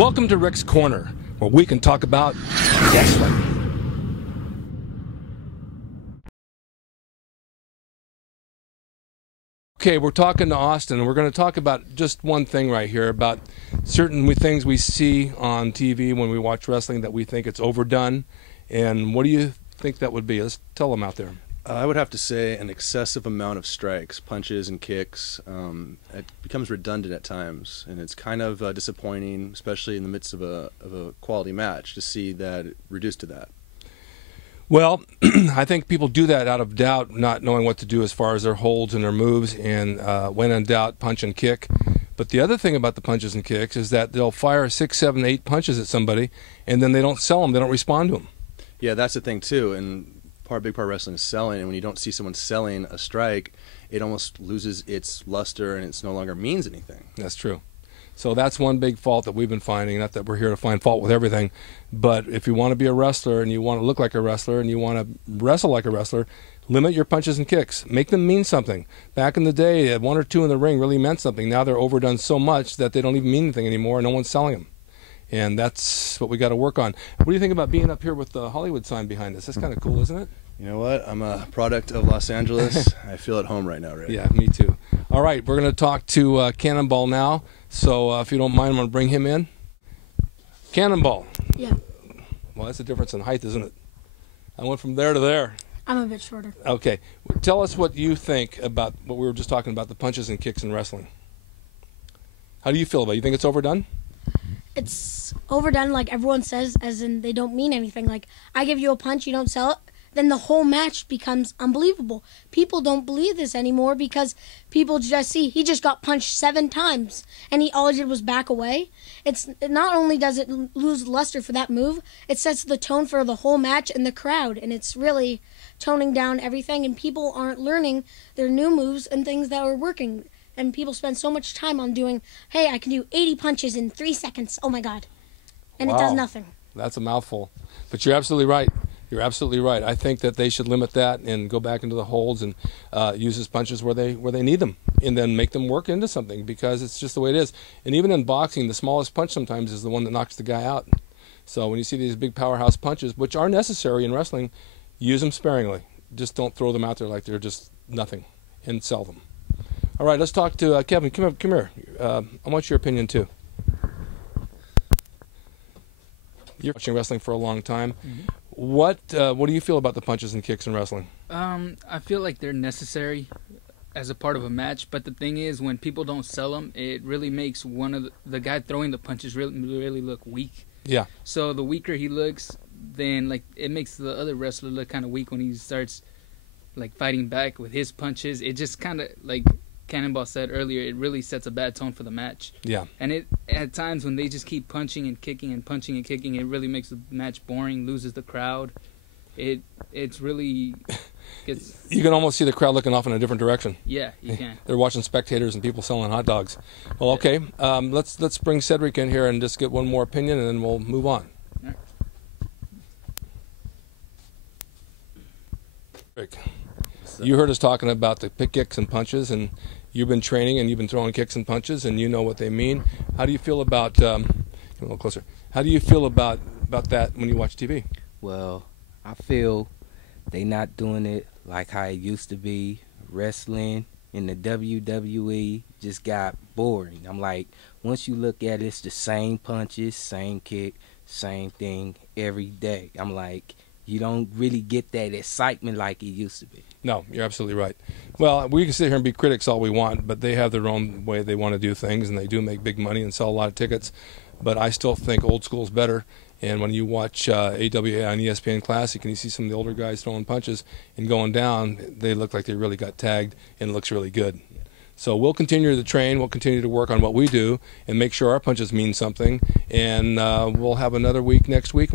Welcome to Rick's Corner, where we can talk about wrestling. Okay, we're talking to Austin, and we're going to talk about just one thing right here, about certain things we see on TV when we watch wrestling that we think it's overdone. And what do you think that would be? Let's tell them out there. I would have to say an excessive amount of strikes, punches and kicks. It becomes redundant at times, and it's kind of disappointing, especially in the midst of a quality match, to see that reduced to that. Well, I think people do that out of doubt, not knowing what to do as far as their holds and their moves, and when in doubt, punch and kick. But the other thing about the punches and kicks is that they'll fire 6, 7, 8 punches at somebody, and then they don't sell them, they don't respond to them. Yeah, that's the thing too, and big part of wrestling is selling, and when you don't see someone selling a strike, it almost loses its luster and it's no longer means anything. That's true. So that's one big fault that we've been finding. Not that we're here to find fault with everything, but if you want to be a wrestler and you want to look like a wrestler and you want to wrestle like a wrestler, limit your punches and kicks. Make them mean something. Back in the day, 1 or 2 in the ring really meant something. Now they're overdone so much that they don't even mean anything anymore, and no one's selling them. And that's what we got to work on. What do you think about being up here with the Hollywood sign behind us? That's kind of cool, isn't it? You know what? I'm a product of Los Angeles. I feel at home right now, Rick. Yeah, me too. All right, we're going to talk to Cannonball now. So if you don't mind, I'm going to bring him in. Cannonball. Yeah. Well, that's a difference in height, isn't it? I went from there to there. I'm a bit shorter. Okay. Tell us what you think about what we were just talking about, the punches and kicks in wrestling. How do you feel about it? You think it's overdone? It's overdone, like everyone says, as in they don't mean anything. Like, I give you a punch, you don't sell it, then the whole match becomes unbelievable. People don't believe this anymore because people just see he just got punched 7 times and all he did was back away. It's not only does it lose luster for that move, it sets the tone for the whole match and the crowd, and it's really toning down everything, and people aren't learning their new moves and things that are working. And people spend so much time on doing, hey, I can do 80 punches in 3 seconds. Oh, my God. And wow. It does nothing. That's a mouthful. But you're absolutely right. You're absolutely right. I think that they should limit that and go back into the holds and use his punches where they need them, and then make them work into something, because it's just the way it is. And even in boxing, the smallest punch sometimes is the one that knocks the guy out. So when you see these big powerhouse punches, which are necessary in wrestling, use them sparingly. Just don't throw them out there like they're just nothing, and sell them. All right, let's talk to Kevin. Come here. I want your opinion, too. You're watching wrestling for a long time. Mm-hmm. What do you feel about the punches and kicks in wrestling? I feel like they're necessary as a part of a match, but the thing is, when people don't sell them, it really makes one of the guy throwing the punches really look weak. Yeah. So the weaker he looks, then like it makes the other wrestler look kind of weak when he starts like fighting back with his punches. It just kind of, like Cannonball said earlier, it really sets a bad tone for the match. Yeah. And it at times when they just keep punching and kicking and punching and kicking, it really makes the match boring, loses the crowd. It's really gets. You can almost see the crowd looking off in a different direction. Yeah, you can. They're watching spectators and people selling hot dogs. Well, okay. Let's bring Cedric in here and just get one more opinion, and then we'll move on. All right. You heard us talking about the kicks and punches, and you've been training and you've been throwing kicks and punches, and you know what they mean. How do you feel about? Come a little closer. How do you feel about that when you watch TV? Well, I feel they not doing it like how it used to be. Wrestling in the WWE just got boring. I'm like, once you look at it, it's the same punches, same kick, same thing every day. I'm like, you don't really get that excitement like it used to be. No, you're absolutely right. Well, we can sit here and be critics all we want, but they have their own way they want to do things, and they do make big money and sell a lot of tickets. But I still think old school's better. And when you watch AWA on ESPN Classic and you see some of the older guys throwing punches and going down, they look like they really got tagged, and it looks really good. So we'll continue to train, we'll continue to work on what we do and make sure our punches mean something. And we'll have another week next week.